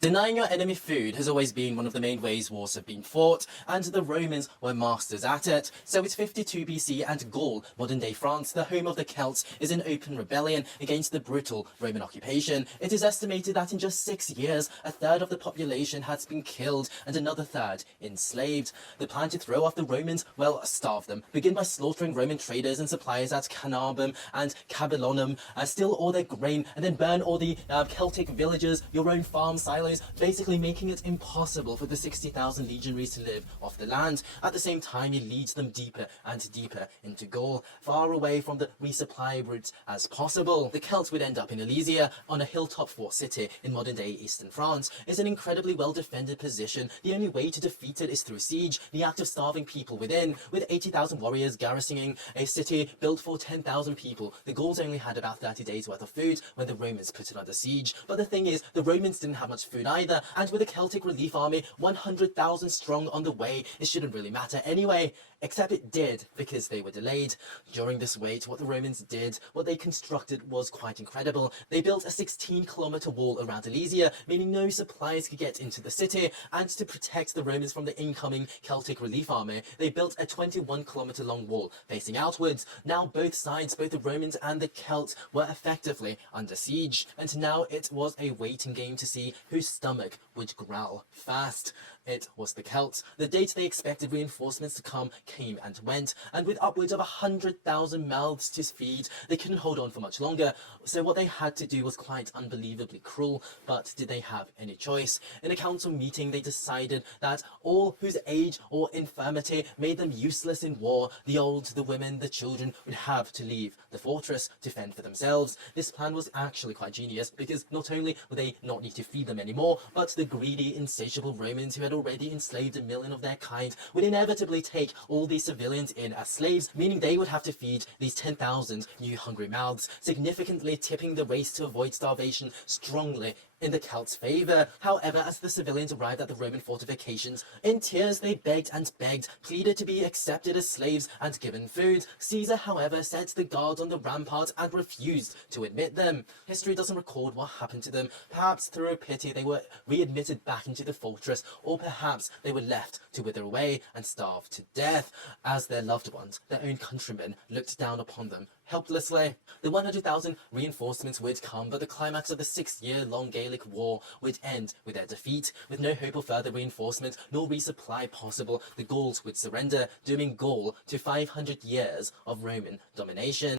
Denying your enemy food has always been one of the main ways wars have been fought, and the Romans were masters at it. So it's 52 BC and Gaul, modern-day France, the home of the Celts, is in open rebellion against the brutal Roman occupation. It is estimated that in just 6 years, a third of the population has been killed and another third enslaved. The plan to throw off the Romans, well, starve them. Begin by slaughtering Roman traders and suppliers at Canabum and Cabellonum, steal all their grain, and then burn all the Celtic villages, your own farm silos, basically making it impossible for the 60,000 legionaries to live off the land. At the same time, he leads them deeper and deeper into Gaul, far away from the resupply routes as possible. The Celts would end up in Alesia, on a hilltop fort city in modern-day eastern France. It's an incredibly well-defended position. The only way to defeat it is through siege, the act of starving people within. With 80,000 warriors garrisoning a city built for 10,000 people, the Gauls only had about 30 days worth of food when the Romans put it under siege. But the thing is, the Romans didn't have much food either, and with a Celtic relief army 100,000 strong on the way, it shouldn't really matter anyway. Except it did, because they were delayed. During this wait, what the Romans did, what they constructed, was quite incredible. They built a 16-kilometer wall around Alesia, meaning no supplies could get into the city, and to protect the Romans from the incoming Celtic relief army, they built a 21-kilometer long wall facing outwards. Now both sides, both the Romans and the Celts, were effectively under siege, and now it was a waiting game to see whose stomach would growl fast. It was the Celts. The date they expected reinforcements to come came and went, and with upwards of 100,000 mouths to feed, they couldn't hold on for much longer. So what they had to do was quite unbelievably cruel, but did they have any choice? In a council meeting, they decided that all whose age or infirmity made them useless in war, the old, the women, the children, would have to leave the fortress to fend for themselves. This plan was actually quite genius, because not only would they not need to feed them anymore, but the greedy, insatiable Romans who had already enslaved 1 million of their kind would inevitably take all these civilians in as slaves, meaning they would have to feed these 10,000 new hungry mouths, significantly tipping the race to avoid starvation strongly in the Celts' favour. However, as the civilians arrived at the Roman fortifications, in tears they begged and begged, pleaded to be accepted as slaves and given food. Caesar, however, sent the guards on the ramparts and refused to admit them. History doesn't record what happened to them. Perhaps through pity they were readmitted back into the fortress, or perhaps they were left to wither away and starve to death, as their loved ones, their own countrymen, looked down upon them helplessly. The 100,000 reinforcements would come, but the climax of the 6-year-long Gaelic War would end with their defeat. With no hope of further reinforcement nor resupply possible, the Gauls would surrender, dooming Gaul to 500 years of Roman domination.